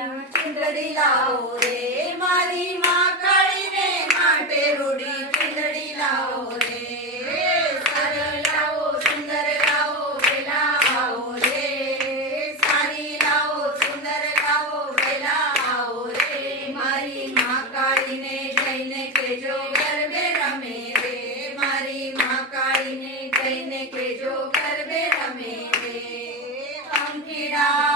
ચૂંદડી લાવો રે મારી માં કાળીને માટે રૂડી ચૂંદડી લાવો રે સરળ લાવો સુંદર લાવો વેલા આવો રે સારી લાવો સુંદર લાવો વેલા આવો રે મારી માં કાળીને જઈને કેજો ગરબે રમે રે મારી માં કાળીને જઈને કેજો ગરબે રમે રે પંખીડા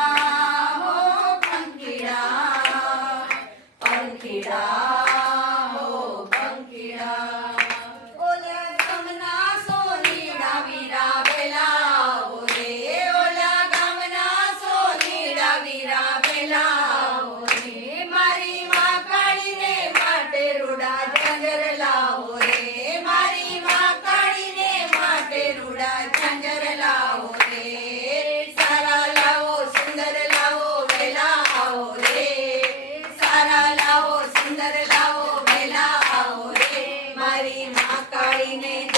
સુંદર લાવો વેલા આવો રે મારી માં કાળીને